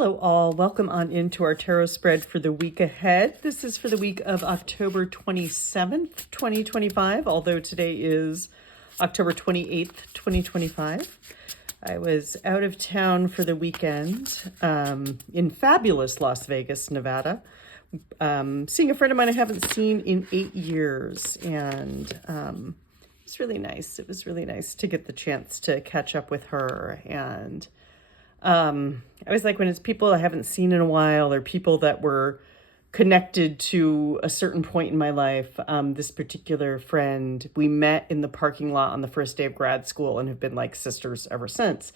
Hello all, welcome on into our tarot spread for the week ahead. This is for the week of October 27th, 2025, although today is October 28th, 2025. I was out of town for the weekend in fabulous Las Vegas, Nevada, seeing a friend of mine I haven't seen in 8 years, and it's really nice. It was really nice to get the chance to catch up with her. And I always like when it's people I haven't seen in a while, or people that were connected to a certain point in my life. This particular friend, we met in the parking lot on the first day of grad school and have been like sisters ever since.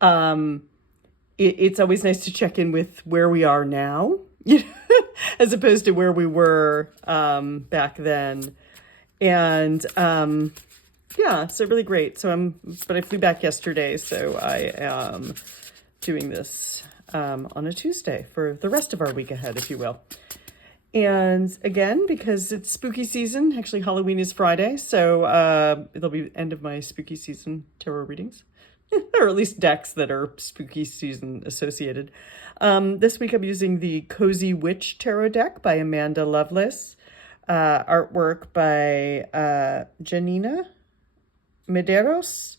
It's always nice to check in with where we are now, as opposed to where we were back then. And yeah, so really great. But I flew back yesterday, so I am doing this on a Tuesday for the rest of our week ahead, if you will. And again, because it's spooky season, actually Halloween is Friday, so it'll be the end of my spooky season tarot readings, or at least decks that are spooky season associated. This week I'm using the Cozy Witch Tarot deck by Amanda Lovelace, artwork by Janina Medeiros.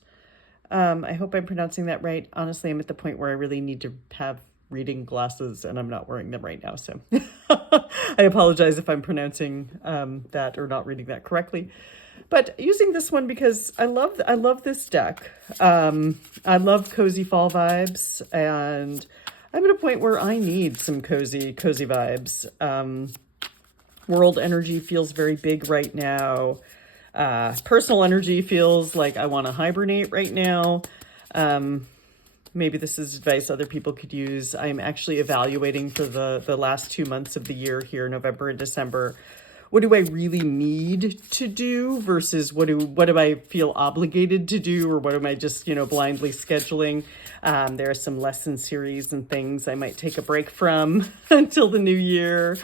I hope I'm pronouncing that right. Honestly, I'm at the point where I really need to have reading glasses, and I'm not wearing them right now. So I apologize if I'm pronouncing that or not reading that correctly. But using this one because I love this deck. I love cozy fall vibes, and I'm at a point where I need some cozy vibes. World energy feels very big right now. Personal energy feels like I want to hibernate right now. Maybe this is advice other people could use. I'm actually evaluating for the last 2 months of the year here, November and December. What do I really need to do versus what do I feel obligated to do, or what am I just, blindly scheduling? There are some lesson series and things I might take a break from until the new year.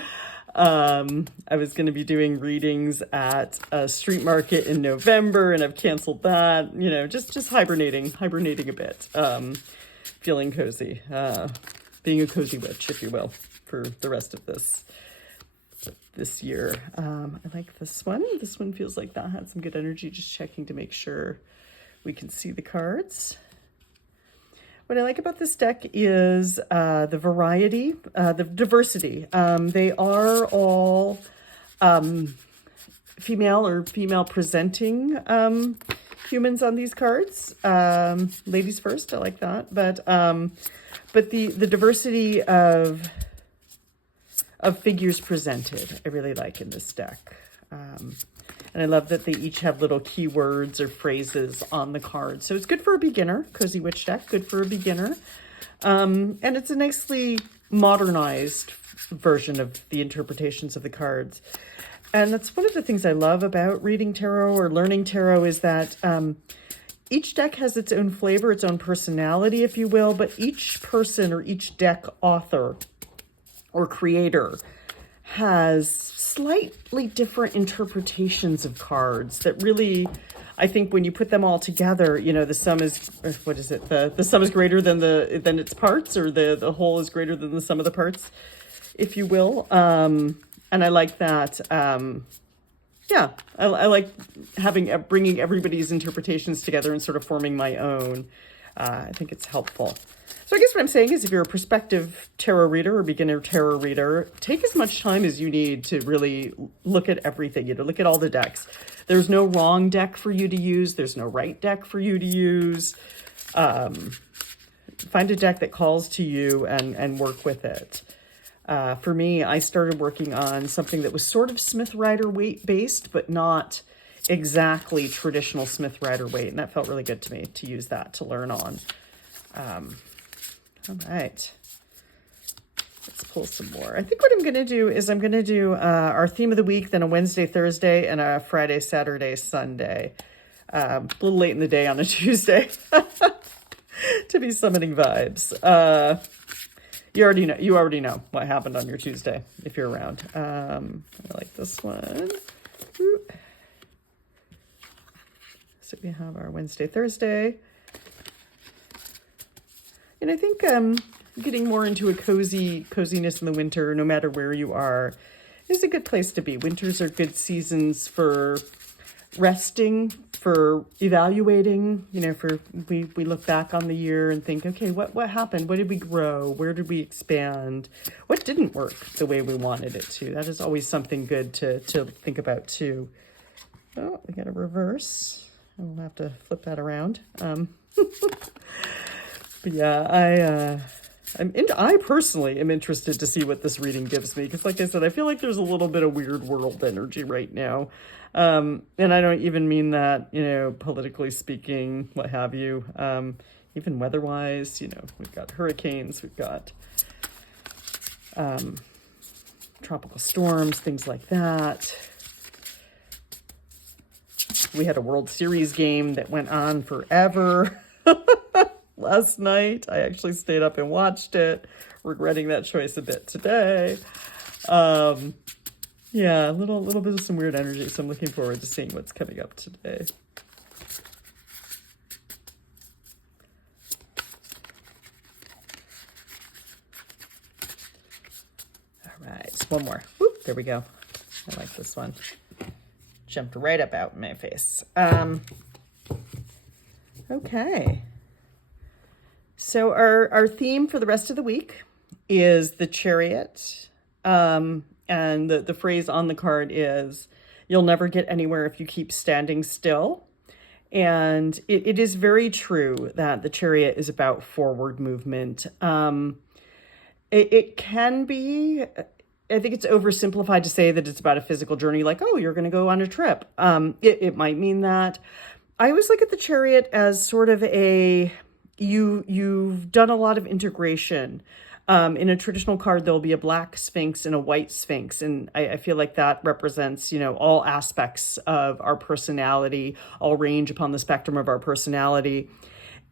I was going to be doing readings at a street market in November, and I've canceled that, just hibernating a bit, feeling cozy, being a cozy witch, if you will, for the rest of this year. I like this one. This one feels like that had some good energy, just checking to make sure we can see the cards. What I like about this deck is the variety, the diversity. They are all female or female presenting humans on these cards. Ladies first, I like that. But the diversity of figures presented, I really like in this deck. And I love that they each have little keywords or phrases on the card. So it's good for a beginner, Cozy Witch deck, good for a beginner. And it's a nicely modernized version of the interpretations of the cards. And that's one of the things I love about reading tarot or learning tarot, is that each deck has its own flavor, its own personality, if you will, but each person or each deck author or creator has slightly different interpretations of cards that really, I think when you put them all together, the sum is, what is it? The sum is greater than its parts, or the whole is greater than the sum of the parts, if you will. And I like that. Yeah, I like bringing everybody's interpretations together and sort of forming my own. I think it's helpful. So I guess what I'm saying is, if you're a prospective tarot reader or beginner tarot reader, take as much time as you need to really look at everything, look at all the decks. There's no wrong deck for you to use. There's no right deck for you to use. Find a deck that calls to you and work with it. For me, I started working on something that was sort of Smith Rider-Waite based, but not exactly traditional Smith Rider-Waite. And that felt really good to me to use that to learn on. All right, let's pull some more. I think what I'm going to do is I'm going to do our theme of the week, then a Wednesday, Thursday, and a Friday, Saturday, Sunday. A little late in the day on a Tuesday to be summoning vibes. You already know what happened on your Tuesday if you're around. I like this one. So we have our Wednesday, Thursday. And I think getting more into a coziness in the winter, no matter where you are, is a good place to be. Winters are good seasons for resting, for evaluating, for we look back on the year and think, okay, what happened? What did we grow? Where did we expand? What didn't work the way we wanted it to? That is always something good to think about too. Oh, we got a reverse. We'll have to flip that around. But yeah, I personally am interested to see what this reading gives me, because like I said, I feel like there's a little bit of weird world energy right now. And I don't even mean that, politically speaking, what have you. Even weather-wise, we've got hurricanes, we've got tropical storms, things like that. We had a World Series game that went on forever. Last night, I actually stayed up and watched it, regretting that choice a bit today. Yeah, a little bit of some weird energy, so I'm looking forward to seeing what's coming up today. All right, one more. Whoop, there we go. I like this one. Jumped right up out in my face. Okay. So our theme for the rest of the week is the Chariot. And the phrase on the card is, you'll never get anywhere if you keep standing still. And it is very true that the Chariot is about forward movement. It can be, I think it's oversimplified to say that it's about a physical journey, like, oh, you're going to go on a trip. It might mean that. I always look at the Chariot as sort of you've done a lot of integration. In a traditional card, there'll be a black Sphinx and a white Sphinx. And I feel like that represents, all aspects of our personality, all range upon the spectrum of our personality.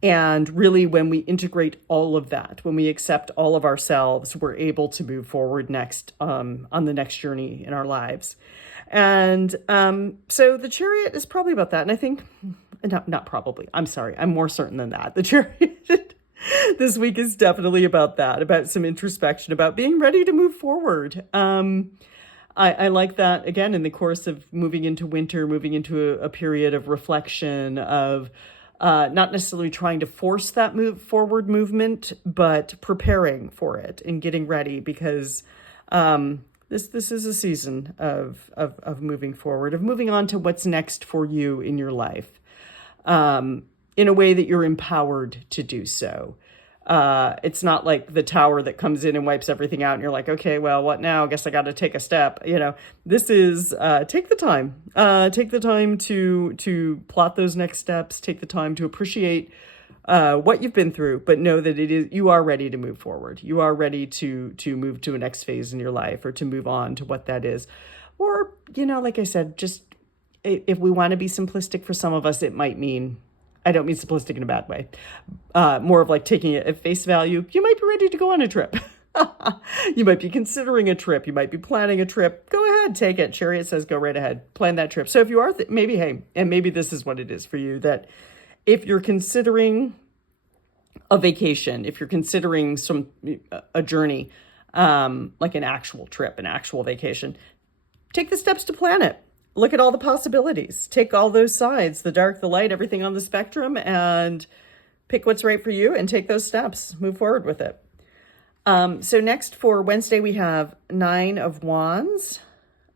And really, when we integrate all of that, when we accept all of ourselves, we're able to move forward next on the next journey in our lives. And so the Chariot is probably about that. And I think, not probably, I'm sorry, I'm more certain than that. The Chariot this week is definitely about that, about some introspection, about being ready to move forward. I like that, again, in the course of moving into winter, moving into a period of reflection, of not necessarily trying to force that forward movement, but preparing for it and getting ready, because this is a season of moving forward, of moving on to what's next for you in your life, in a way that you're empowered to do so. It's not like the tower that comes in and wipes everything out and you're like, okay, well, what now? I guess I got to take a step. This is, take the time to plot those next steps, take the time to appreciate, what you've been through, but know that you are ready to move forward. You are ready to move to a next phase in your life, or to move on to what that is. Or, like I said, just if we want to be simplistic for some of us, it might mean, I don't mean simplistic in a bad way, more of like taking it at face value. You might be ready to go on a trip. You might be considering a trip. You might be planning a trip. Go ahead, take it. Chariot says go right ahead. Plan that trip. So if you are, maybe this is what it is for you, that if you're considering a vacation, if you're considering a journey, like an actual trip, an actual vacation, take the steps to plan it. Look at all the possibilities. Take all those sides, the dark, the light, everything on the spectrum, and pick what's right for you and take those steps. Move forward with it. So next for Wednesday, we have 9 of Wands.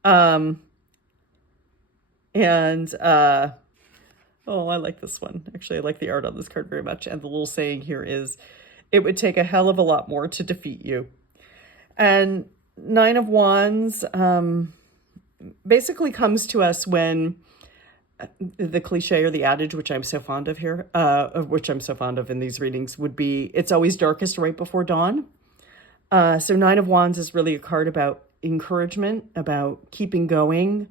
Oh, I like this one. Actually, I like the art on this card very much. And the little saying here is, it would take a hell of a lot more to defeat you. And 9 of Wands, basically comes to us when the cliche or the adage, which I'm so fond of here, which I'm so fond of in these readings, would be, it's always darkest right before dawn. So 9 of Wands is really a card about encouragement, about keeping going,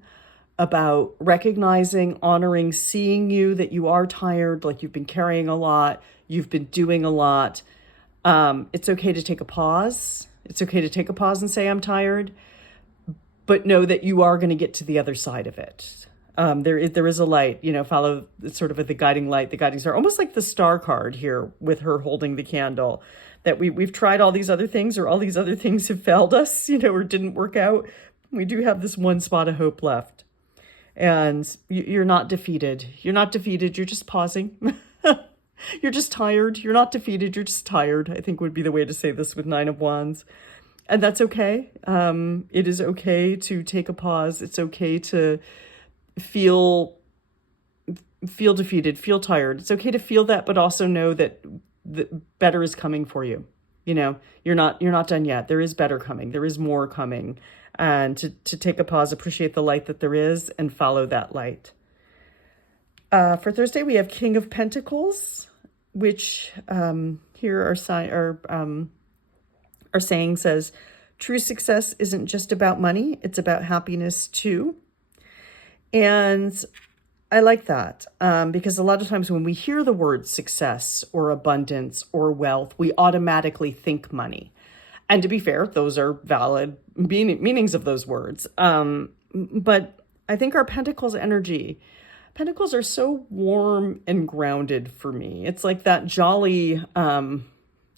about recognizing, honoring, seeing that you are tired, like you've been carrying a lot, you've been doing a lot. It's okay to take a pause. It's okay to take a pause and say, I'm tired. But know that you are going to get to the other side of it. There is a light, follow sort of the guiding light, the guiding star, almost like the star card here with her holding the candle. that we've tried all these other things, or all these other things have failed us, or didn't work out. We do have this one spot of hope left. And you're not defeated. You're not defeated. You're just pausing. You're just tired. You're not defeated. You're just tired, I think would be the way to say this with Nine of Wands. And that's okay. It is okay to take a pause. It's okay to feel defeated, feel tired. It's okay to feel that, but also know that the better is coming for you. You're not done yet. There is better coming. There is more coming. And to take a pause, appreciate the light that there is, and follow that light. For Thursday, we have King of Pentacles, which here our saying says, true success isn't just about money, it's about happiness too. And I like that because a lot of times when we hear the word success or abundance or wealth, we automatically think money. And to be fair, those are valid meanings of those words. But I think our Pentacles energy, Pentacles are so warm and grounded for me. It's like that jolly,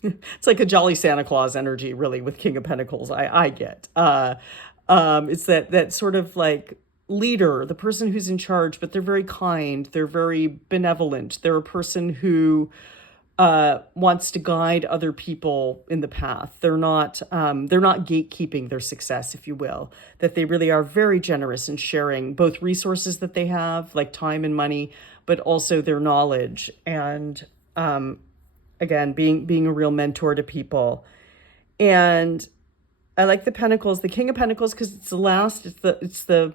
it's like a jolly Santa Claus energy, really, with King of Pentacles. I get. It's that sort of like leader, the person who's in charge, but they're very kind. They're very benevolent. They're a person who wants to guide other people in the path. They're not gatekeeping their success, if you will, that they really are very generous in sharing both resources that they have, like time and money, but also their knowledge. And again, being a real mentor to people. And I like the Pentacles, the King of Pentacles, because it's the last, it's the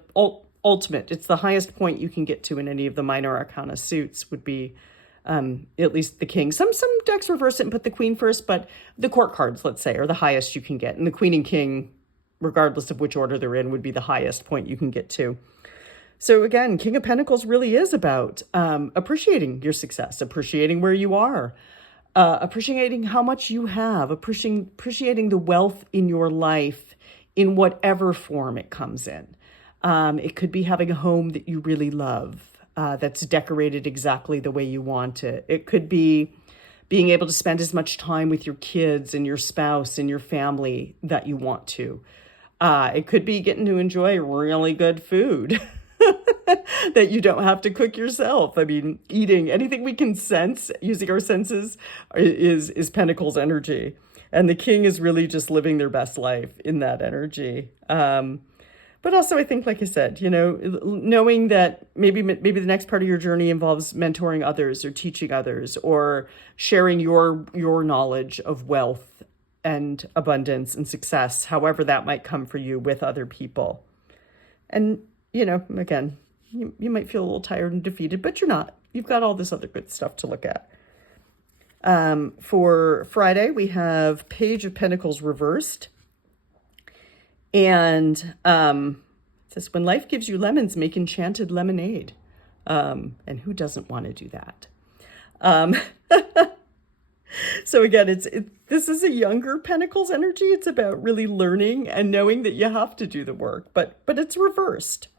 ultimate, it's the highest point you can get to in any of the minor arcana suits would be at least the King. Some decks reverse it and put the Queen first, but the court cards, let's say, are the highest you can get. And the Queen and King, regardless of which order they're in, would be the highest point you can get to. So again, King of Pentacles really is about appreciating your success, appreciating where you are, appreciating how much you have, appreciating the wealth in your life in whatever form it comes in. It could be having a home that you really love, that's decorated exactly the way you want it. It could be being able to spend as much time with your kids and your spouse and your family that you want to. It could be getting to enjoy really good food that you don't have to cook yourself. I mean, eating anything we can sense, using our senses is Pentacles energy. And the King is really just living their best life in that energy. But also, I think, like I said, knowing that maybe the next part of your journey involves mentoring others or teaching others or sharing your knowledge of wealth and abundance and success, however that might come for you, with other people. And, again, you might feel a little tired and defeated, but you're not. You've got all this other good stuff to look at. For Friday, we have Page of Pentacles reversed. And it says, when life gives you lemons, make enchanted lemonade. And who doesn't want to do that? So again, this is a younger Pentacles energy. It's about really learning and knowing that you have to do the work, but it's reversed.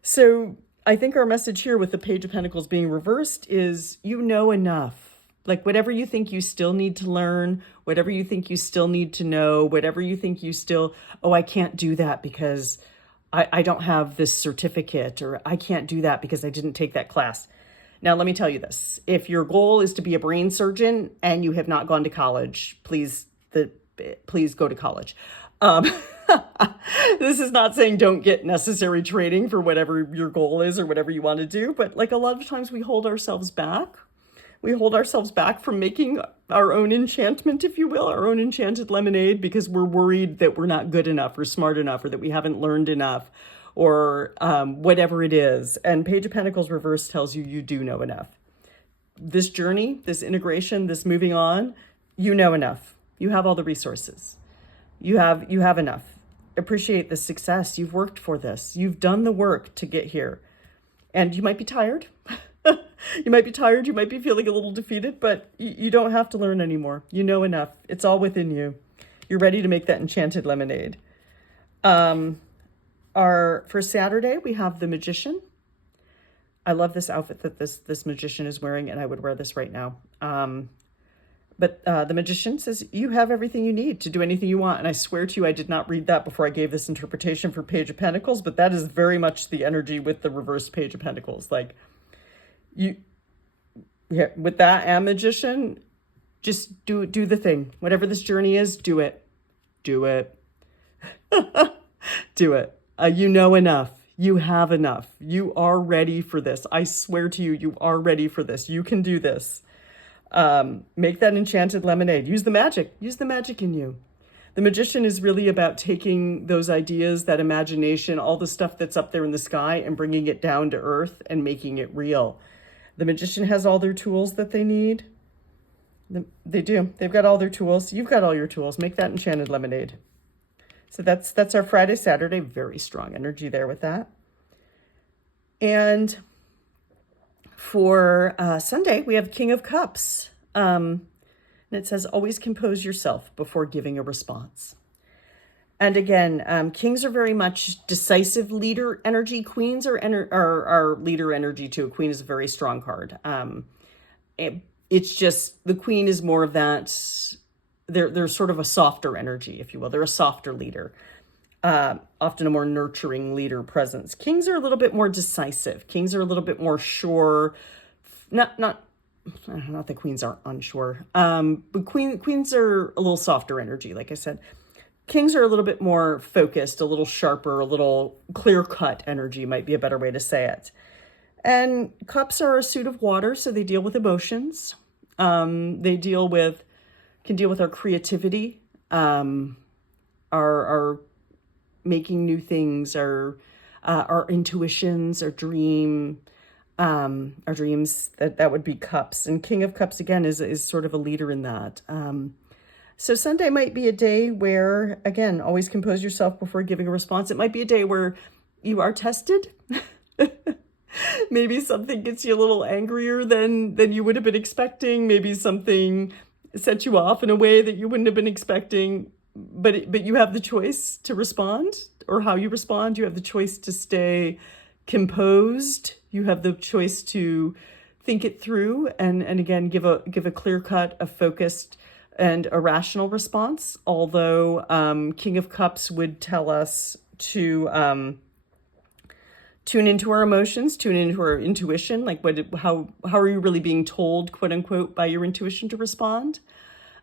So I think our message here with the Page of Pentacles being reversed is enough. Like whatever you think you still need to learn, whatever you think you still need to know, whatever you think you still, I can't do that because I don't have this certificate, or I can't do that because I didn't take that class. Now, let me tell you this. If your goal is to be a brain surgeon and you have not gone to college, please go to college. This is not saying don't get necessary training for whatever your goal is or whatever you want to do, but like a lot of times we hold ourselves back. We hold ourselves back from making our own enchantment, if you will, our own enchanted lemonade, because we're worried that we're not good enough or smart enough or that we haven't learned enough or whatever it is. And Page of Pentacles reverse tells you do know enough. This journey, this integration, this moving on, you know enough. You have all the resources. You have enough. Appreciate the success. You've worked for this. You've done the work to get here. And you might be tired. You might be tired, you might be feeling a little defeated, but you don't have to learn anymore. You know enough. It's all within you. You're ready to make that enchanted lemonade. For Saturday, we have the Magician. I love this outfit that this magician is wearing, and I would wear this right now. But the Magician says you have everything you need to do anything you want. And I swear to you, I did not read that before I gave this interpretation for Page of Pentacles, but that is very much the energy with the reversed Page of Pentacles. Like, you, yeah, with that and Magician, just do the thing. Whatever this journey is, do it. Do it. Do it. You know enough. You have enough. You are ready for this. I swear to you, you are ready for this. You can do this. Make that enchanted lemonade. Use the magic. Use the magic in you. The Magician is really about taking those ideas, that imagination, all the stuff that's up there in the sky, and bringing it down to earth and making it real. The Magician has all their tools that they need. They do. They've got all their tools. You've got all your tools. Make that enchanted lemonade. So that's our Friday, Saturday. Very strong energy there with that. And for Sunday, we have King of Cups. And it says, always compose yourself before giving a response. And again, kings are very much decisive leader energy. Queens are leader energy too. A queen is a very strong card. It's just the queen is more of that. They're sort of a softer energy, if you will. They're a softer leader, often a more nurturing leader presence. Kings are a little bit more decisive. Kings are a little bit more sure. Not that queens aren't unsure, but queens are a little softer energy, like I said. Kings are a little bit more focused, a little sharper, a little clear-cut energy might be a better way to say it. And cups are a suit of water, so they deal with emotions. They can deal with our creativity, our making new things, our intuitions, our dreams. That would be cups. And King of Cups again is sort of a leader in that. So Sunday might be a day where, again, always compose yourself before giving a response. It might be a day where you are tested. Maybe something gets you a little angrier than you would have been expecting. Maybe something set you off in a way that you wouldn't have been expecting. But you have the choice to respond, or how you respond. You have the choice to stay composed. You have the choice to think it through and again give a clear cut, a focused and a rational response. Although King of Cups would tell us to tune into our emotions, tune into our intuition. Like how are you really being told, quote unquote, by your intuition to respond?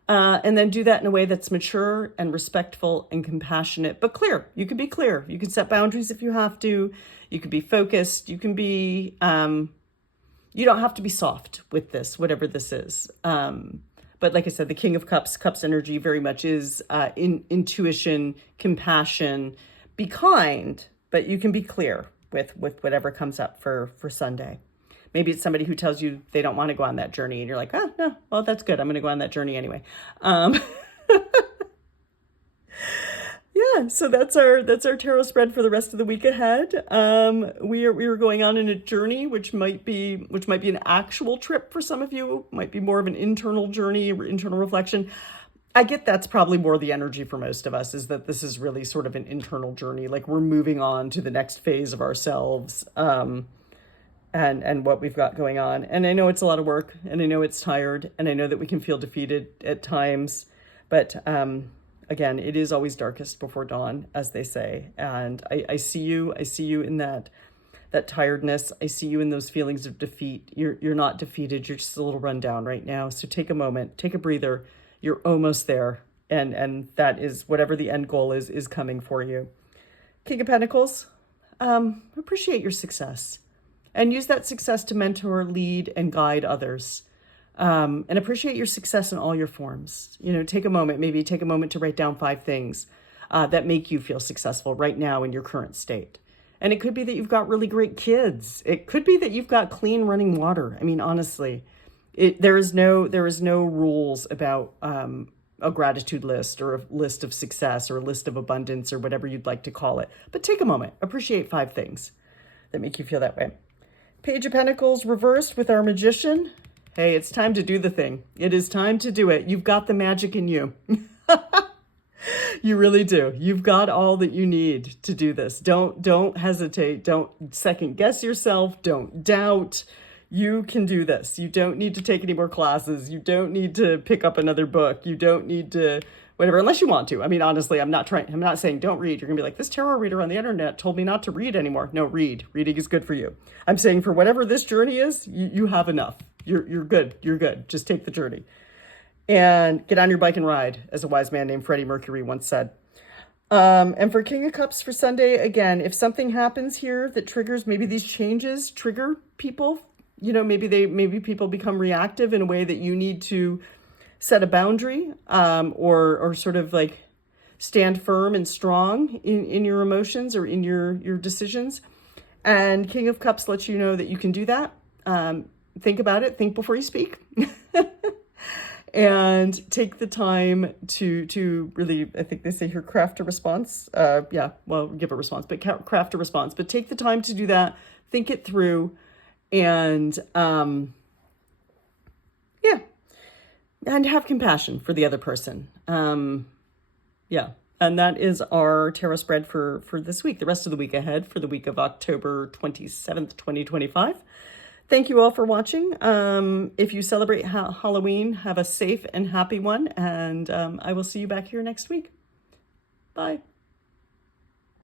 And then do that in a way that's mature and respectful and compassionate, but clear. You can be clear. You can set boundaries if you have to. You can be focused. You can be, you don't have to be soft with this, whatever this is. But like I said, the King of Cups energy very much is intuition, compassion. Be kind, but you can be clear with whatever comes up for Sunday. Maybe it's somebody who tells you they don't want to go on that journey and you're like, oh, no, well, that's good. I'm going to go on that journey anyway. Yeah, so that's our tarot spread for the rest of the week ahead. We are going on in a journey, which might be an actual trip for some of you, might be more of an internal journey, internal reflection. I get that's probably more the energy for most of us, is that this is really sort of an internal journey. Like we're moving on to the next phase of ourselves. And what we've got going on. And I know it's a lot of work, and I know it's tired, and I know that we can feel defeated at times, but again, it is always darkest before dawn, as they say. And I see you in that tiredness. I see you in those feelings of defeat. You're not defeated. You're just a little run down right now. So take a moment, take a breather. You're almost there. And that is whatever the end goal is coming for you. King of Pentacles, appreciate your success. And use that success to mentor, lead, and guide others. And appreciate your success in all your forms. You know, take a moment to write down 5 things that make you feel successful right now in your current state. And it could be that you've got really great kids. It could be that you've got clean running water. I mean, honestly, there is no rules about a gratitude list or a list of success or a list of abundance or whatever you'd like to call it. But take a moment, appreciate 5 things that make you feel that way. Page of Pentacles reversed with our Magician. Hey, it's time to do the thing. It is time to do it. You've got the magic in you. You really do. You've got all that you need to do this. Don't hesitate. Don't second guess yourself. Don't doubt. You can do this. You don't need to take any more classes. You don't need to pick up another book. You don't need to whatever, unless you want to. I mean, honestly, I'm not saying don't read. You're gonna be like, this tarot reader on the internet told me not to read anymore. No, read. Reading is good for you. I'm saying for whatever this journey is, you have enough. You're good. You're good. Just take the journey. And get on your bike and ride, as a wise man named Freddie Mercury once said. And for King of Cups for Sunday, again, if something happens here that triggers, maybe these changes trigger people, maybe people become reactive in a way that you need to set a boundary, or sort of like stand firm and strong in your emotions or in your decisions. And King of Cups lets you know that you can do that. Think about it. Think before you speak. And take the time to really, I think they say here, craft a response. Give a response, but craft a response. But take the time to do that. Think it through. And and have compassion for the other person. And that is our tarot spread for this week, the rest of the week ahead, for the week of October 27th, 2025. Thank you all for watching. If you celebrate Halloween, have a safe and happy one, and I will see you back here next week. Bye.